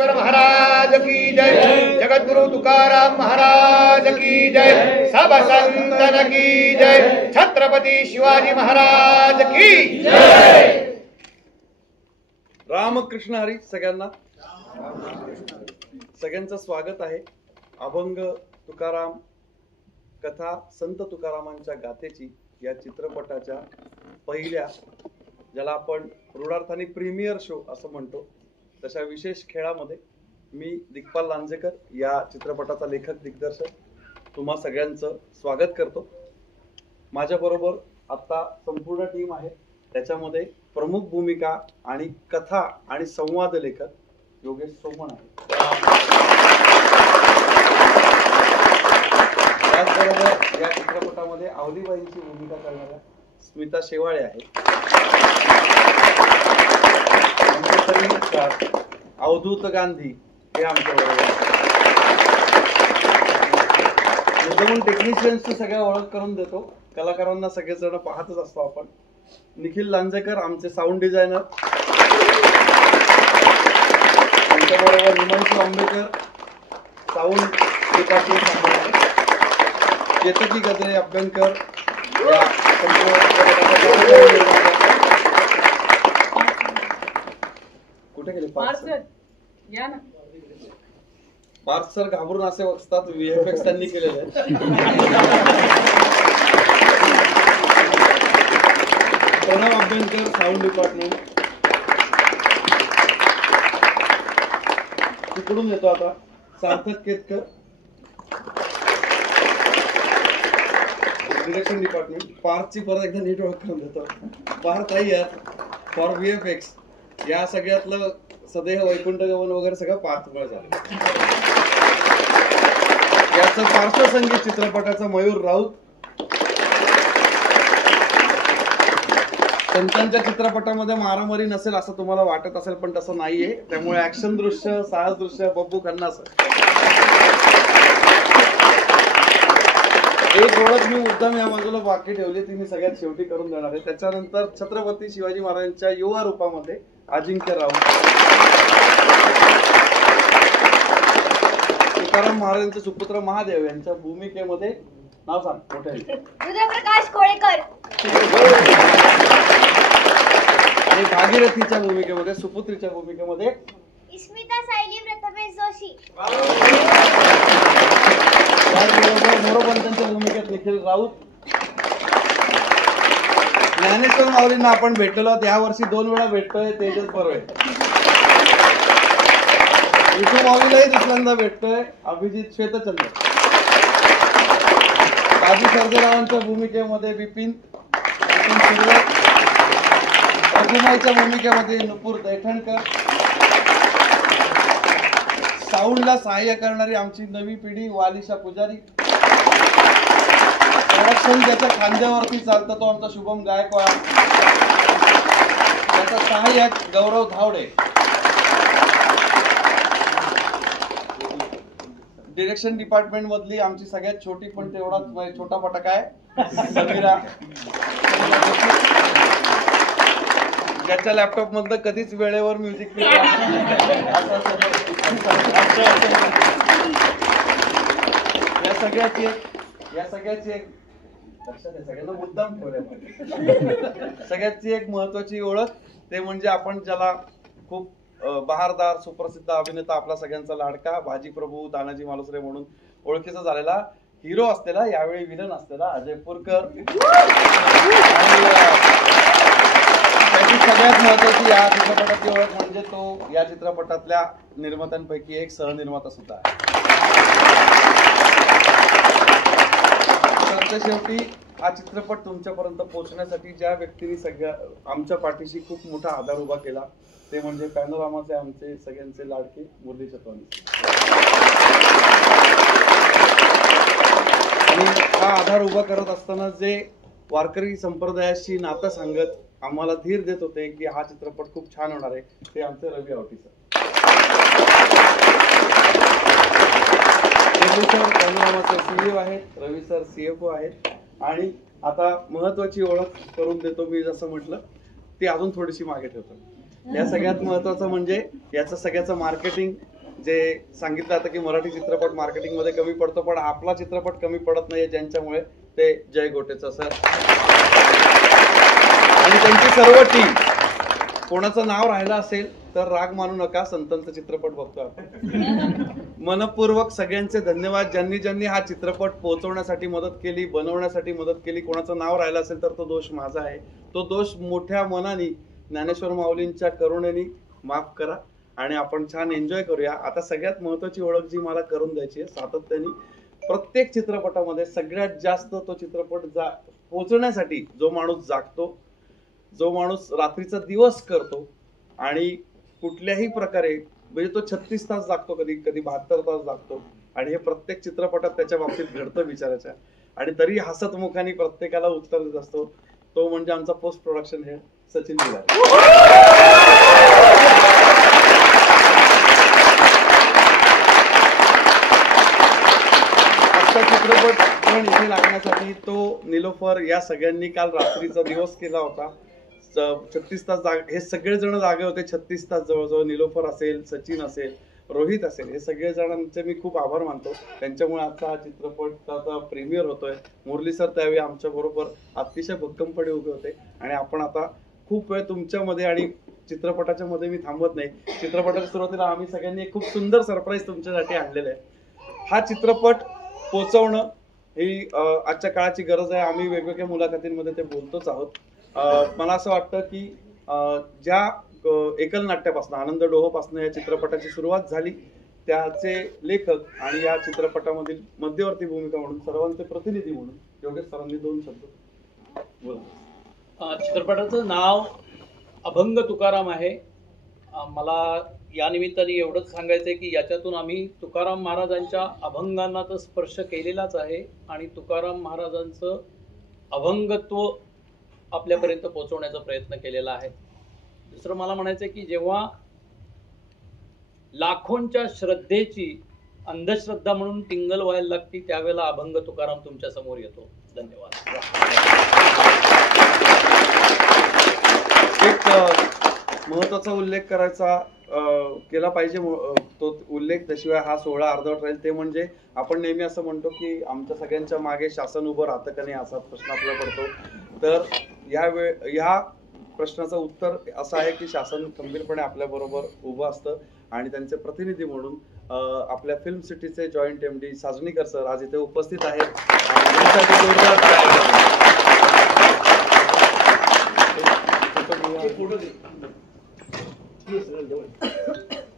ज्ञानेश्वर महाराज की जय, जगद्गुरु तुकाराम महाराज की जय, सब संतन की जय, छत्रपती शिवाजी महाराज की जय। रामकृष्ण हरी सगळ्यांना, सगळ्यांचं स्वागत आहे। अभंग तुकाराम कथा संत तुकारामांच्या गाथेची या चित्रपटाच्या पहिल्या, ज्याला आपण रूढार्थाने प्रीमियर शो असं म्हणतो, तशा विशेष खेळामध्ये मी दिग्पाल लांजेकर या चित्रपटाचा लेखक दिग्दर्शक तुम्हा सगळ्यांचं स्वागत करतो। माझ्याबरोबर आता संपूर्ण टीम आहे, त्याच्यामध्ये प्रमुख भूमिका आणि कथा आणि संवाद लेखक योगेश सोमण आहे। त्याचबरोबर या चित्रपटामध्ये आवलीबाईंची भूमिका करणाऱ्या स्मिता शेवाळे आहे। अवधूत गांधी हे आमच्या बरोबर मुद्दामून टेक्निशियन्सची सगळ्या ओळख करून देतो, कलाकारांना सगळेजण पाहतच असतो आपण। निखिल लांजेकर आमचे साऊंड डिझायनर, त्यांच्याबरोबर हिमांशू आंबेकर साऊंड डिपार्टमेंट सांभाळणारे, केतकी गजरे अभ्यंकर या कुठे गेले पार्थ सर घाबरून असे बसतात, VFX त्यांनी केलेले आहे। प्रणव अभ्यंकर साऊंड डिपार्टमेंट, तिकडून येतो आता सार्थक केतकर डिरेक्शन डिपार्टमेंट। पार्थची परत एकदा नीट ओळख करून देतो, पार्थ आहेत फॉर VFX। या सगळ्यातलं सदैव वैकुंठ गमन वगैरे सगळं पार्थमुळे झालं। याचं पार्श्वसंगीत चित्रपटाचा मयूर राऊत। संतांच्या चित्रपटामध्ये मारामारी नसेल असं तुम्हाला वाटत असेल, पण तसं नाहीये, त्यामुळे ऍक्शन दृश्य, साहस दृश्य बब्बू खन्ना सर। एक ओळख मी मुद्दाम या बाजूला बाकी ठेवली, ती मी सगळ्यात शेवटी करून देणार आहे। त्याच्यानंतर छत्रपती शिवाजी महाराजांच्या युवा रूपामध्ये अजिंक्य राऊत, तुकाराम महाराजांचे सुपुत्र महादेव यांच्या भूमिकेमध्ये नाव सांग मोठे उदयप्रकाश कोळेकर, आणि भागीरथीच्या भूमिकेमध्ये, सुपुत्रीच्या भूमिकेमध्ये स्मिता सायली प्रथमेश जोशी, त्याचबरोबर मोरोपंतांच्या भूमिकेत निखिल राऊत। ज्ञानेश्वर माऊलींना आपण भेटलो आहोत, या वर्षी 2 वेळा भेटतोय, तेजस परवे। विष्णू माऊलीलाही दुसऱ्यांदा भेटतोय, अभिजित श्वेतचंद्र। काजी सर्जेरावांच्या भूमिकेमध्ये विपिन सुर्वे, रघुमाईच्या भूमिकेमध्ये नुपूर दैठणकर। साऊंडला सहाय्य करणारी आमची नवी पिढी वालिशा पुजारी। प्रोडक्शन ज्याच्या खांद्यावरती चालतं तो आमचा शुभम गायकवाड, त्याचा सहाय्यक गौरव धावडे। डिरेक्शन डिपार्टमेंट मधली आमची सगळ्यात छोटी पण तेवढाच छोटा फटका आहे समीरा, ज्याच्या लॅपटॉप मधलं कधीच वेळेवर म्युझिक या सगळ्याची एक लक्षात आहे, सगळ्यांना मुद्दाम ठेवल्या। सगळ्याची एक महत्वाची ओळख ते म्हणजे आपण ज्याला खूप बहारदार सुप्रसिद्ध अभिनेता, आपला सगळ्यांचा लाडका भाजी प्रभू तानाजी मालुसरे म्हणून ओळखीचा झालेला हिरो असलेला, यावेळी विलन असलेला अजय पुरकर। त्याची सगळ्यात महत्वाची या चित्रपटाची ओळख म्हणजे तो या चित्रपटातल्या निर्मात्यांपैकी एक सहनिर्माता सुद्धा आहे। शेवटी हा चित्रपट तुमच्यापर्यंत पोहोचण्यासाठी ज्या व्यक्तींनी सगळ्या आमच्या पाठीशी खूप मोठा आधार उभा केला ते म्हणजे पॅनोरामाचे आमचे सगळ्यांचे लाडके मुरली सत्वानी। आणि हा आधार उभा करत असताना जे वारकरी संप्रदायाशी नातं सांगत आम्हाला धीर देत होते की हा चित्रपट खूप छान होणार आहे, ते आमचे रवी आवटी सर। पॅनोरामाचे CEO आहेत, रवी सर CFO आहेत। आणि आता महत्वाची ओळख करून देतो मी, जसं म्हटलं ती अजून थोडीशी मागे ठेवतो। या सगळ्यात महत्वाचं म्हणजे याचं सगळ्याचं मार्केटिंग जे सांगितलं जातं की मराठी चित्रपट मार्केटिंगमध्ये कमी पडतो, पण आपला चित्रपट कमी पडत नाही ज्यांच्यामुळे, ते जय गोटेचं सर आणि त्यांची सर्व टीम. कोणाचं नाव राहिलं असेल तर राग मानू नका, संतांचा चित्रपट बघतो आपण. मनपूर्वक सगळ्यांचे धन्यवाद, ज्यांनी ज्यांनी हा चित्रपट पोहोचवण्यासाठी मदत केली, बनवण्यासाठी मदत केली. कोणाचं नाव राहिलं असेल तर तो दोष माझा आहे. तो दोष मोठ्या मनाने, ज्ञानेश्वर माऊलींच्या करुणेने माफ करा आणि आपण छान एन्जॉय करूया. आता सगळ्यात महत्वाची ओळख जी मला करून द्यायची आहे, सातत्याने प्रत्येक चित्रपटामध्ये सगळ्यात जास्त तो चित्रपट पोहोचण्यासाठी जो माणूस जागतो, जो माणूस रात्रीचा दिवस करतो आणि कुठल्याही प्रकारे, म्हणजे तो 36 तास जागतो, कधी कधी 72 तास जागतो, आणि हे प्रत्येक चित्रपटात त्याच्या बाबतीत घडतं विचारायच्या, आणि तरी हसत मुखाने प्रत्येकाला उत्तर देत असतो, तो म्हणजे आमचा post production head Sachin Bilari. आजचा चित्रपट पण इथे लागण्यासाठी तो निलोफर या सगळ्यांनी काल रात्रीचा दिवस केला होता. 36 तास हे सगळे जण जागे होते. 36 तास जवळजवळ. निलोफर असेल, सचिन असेल, रोहित असेल, हे सगळे जणांचे मी खूप आभार मानतो. त्यांच्यामुळे आजचा हा चित्रपटाचा प्रीमियर होतोय. मुरली सर त्यावेळी आमच्या बरोबर अतिशय भक्कमपणे उभे होते, आणि आपण आता खूप वेळ तुमच्यामध्ये आणि चित्रपटाच्या मध्ये मी थांबत नाही. चित्रपटाच्या सुरुवातीला आम्ही सगळ्यांनी एक खूप सुंदर सरप्राईज तुमच्यासाठी आणलेलं आहे. हा चित्रपट पोहोचवणं ही आजच्या काळाची गरज आहे. आम्ही वेगवेगळ्या मुलाखतींमध्ये ते बोलतोच आहोत. मला असं वाटतं की ज्या एकल नाट्यापासून, आनंद डोहोपासून या चित्रपटाची सुरुवात झाली, त्याचे लेखक आणि या चित्रपटामधील मध्यवर्ती भूमिका म्हणून, सर्वांचे प्रतिनिधी म्हणून योगेश सरांनी 2 शब्द बोला. चित्रपटाचं नाव अभंग तुकाराम आहे. मला या निमित्ताने एवढंच सांगायचं आहे की याच्यातून आम्ही तुकाराम महाराजांच्या अभंगांना तर स्पर्श केलेलाच आहे, आणि तुकाराम महाराजांचं अभंगत्व आपल्यापर्यंत पोहोचवण्याचा प्रयत्न केलेला आहे. दुसरं मला म्हणायचं आहे की जेव्हा लाखोंच्या श्रद्धेची अंधश्रद्धा म्हणून टिंगल व्हायला लागती, त्यावेळेला अभंग तुकाराम तुमच्या समोर येतो. धन्यवाद. एक महत्वाचा उल्लेख केला पाहिजे, तो उल्लेख त्याशिवाय हा सोहळा अर्धवट राहील. ते म्हणजे आपण नेहमी असं म्हणतो की आमच्या सगळ्यांच्या मागे शासन उभं राहतं का नाही, असा प्रश्न आपल्याला पडतो. तर ह्या प्रश्नाचं उत्तर असं आहे की शासन खंबीरपणे आपल्या बरोबर उभं असतं, आणि त्यांचे प्रतिनिधी म्हणून आपल्या फिल्म सिटीचे जॉईंट MD साजणीकर सर आज इथे उपस्थित आहेत. जोरदार